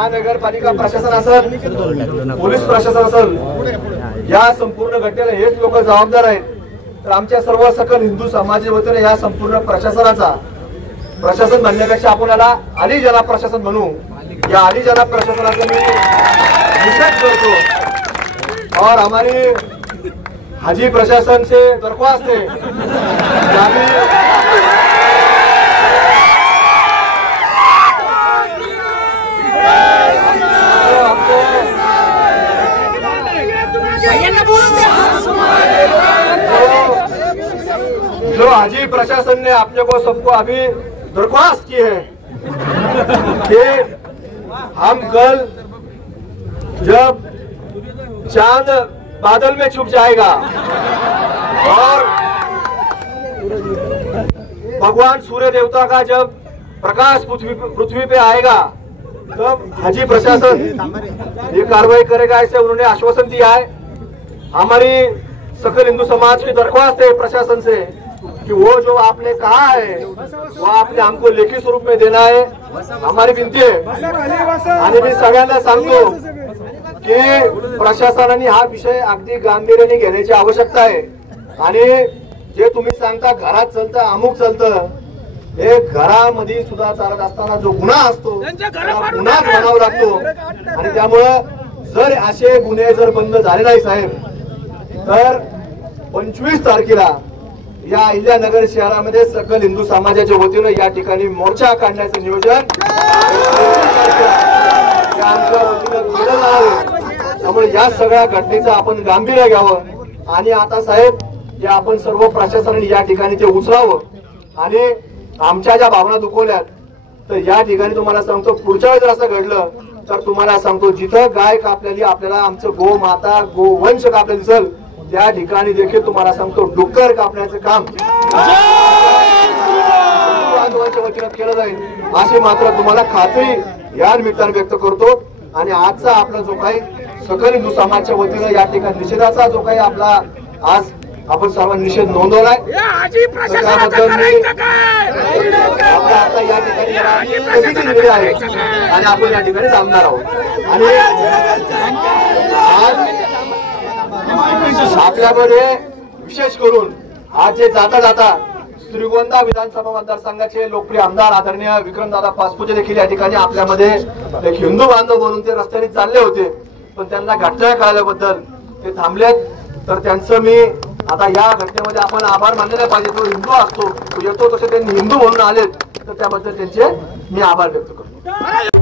महानगरपालिका प्रशासन असेल, पोलीस प्रशासन असेल, या संपूर्ण घटनेला हेच लोक जबाबदार आहेत. तर आमच्या सर्व सकल हिंदू समाजाच्या वतीने या संपूर्ण प्रशासनाचा, प्रशासन म्हणण्यापेक्षा आपण याला अली जनाब प्रशासन म्हणू, या अली जनाब प्रशासनाचा मी निषेध करतो. और हमारी हाजी प्रशासन से दरख्वास्त है जो हाजी प्रशासन ने अपने को सबको अभी दरख्वास्त की है कि हम कल जब चांद बादल में छुप जाएगा और भगवान सूर्य देवता का जब प्रकाश पृथ्वी पे आएगा तब हाजी प्रशासन ये कार्रवाई करेगा, ऐसे उन्होंने आश्वासन दिया है. हमारी सकल हिंदू समाज की दरख्वास्त है प्रशासन से कि वो जो आपने कहा है वो आपने हमको लेखी स्वरूप में देना है, हमारी विनंती है. आणि मी सगळ्यांना सांगतो की प्रशासनाने हा विषय अगदी गांभीर्याने घेण्याची आवश्यकता आहे. आणि जे तुम्ही सांगता घरात चालतं, अमुक चालतं, हे घरामध्ये सुद्धा चालत असताना जो गुन्हा असतो गुन्हाच म्हणावा लागतो. आणि त्यामुळं जर असे गुन्हे जर बंद झाले नाही साहेब, तर 25 तारखेला या अहिल्यानगर शहरामध्ये सकल हिंदू समाजाच्या वतीनं या ठिकाणी मोर्चा काढण्याचं नियोजन आमच्या वतीनं केलं जाणार आहे. त्यामुळे या सगळ्या घटनेचं आपण गांभीर्य घ्यावं आणि आता साहेब जे आपण सर्व प्रशासनाने या ठिकाणी ते उचलावं. आणि आमच्या ज्या भावना दुखवल्यात तर या ठिकाणी तुम्हाला सांगतो पुढच्या वेळेस असं घडलं तर तुम्हाला सांगतो जिथं गाय कापलेली आपल्याला आमचं गो माता गोवंश कापले दिसल त्या ठिकाणी देखील तुम्हाला सांगतो डुक्कर कापण्याचं काम वतीनं केलं जाईल अशी मात्र तुम्हाला खात्री या निमित्ताने व्यक्त करतो. आणि आजचा आपला जो काही सकल हिंदू समाजाच्या वतीनं या ठिकाणी निषेधाचा जो काही आपला आज आपण सर्वांनी निषेध नोंदवलाय त्याबद्दल आपला आता या ठिकाणी दिलेली आहे आणि आपण या ठिकाणी थांबणार आहोत. आणि आज आपल्यामध्ये विशेष करून आज जे जाता जाता श्रीगोंदा विधानसभा मतदारसंघाचे लोकप्रिय आमदार आदरणीय विक्रमदादा पासपुते देखील या ठिकाणी आपल्यामध्ये एक हिंदू बांधव म्हणून ते रस्त्याने चालले होते, पण त्यांना घटना कळल्याबद्दल ते थांबलेत. तर त्यांचं मी आता या घटनेमध्ये आपण आभार मानले पाहिजे. तो हिंदू असतो, तो येतो तसे त्यांनी हिंदू म्हणून आलेत, तर त्याबद्दल त्यांचे मी आभार व्यक्त करतो.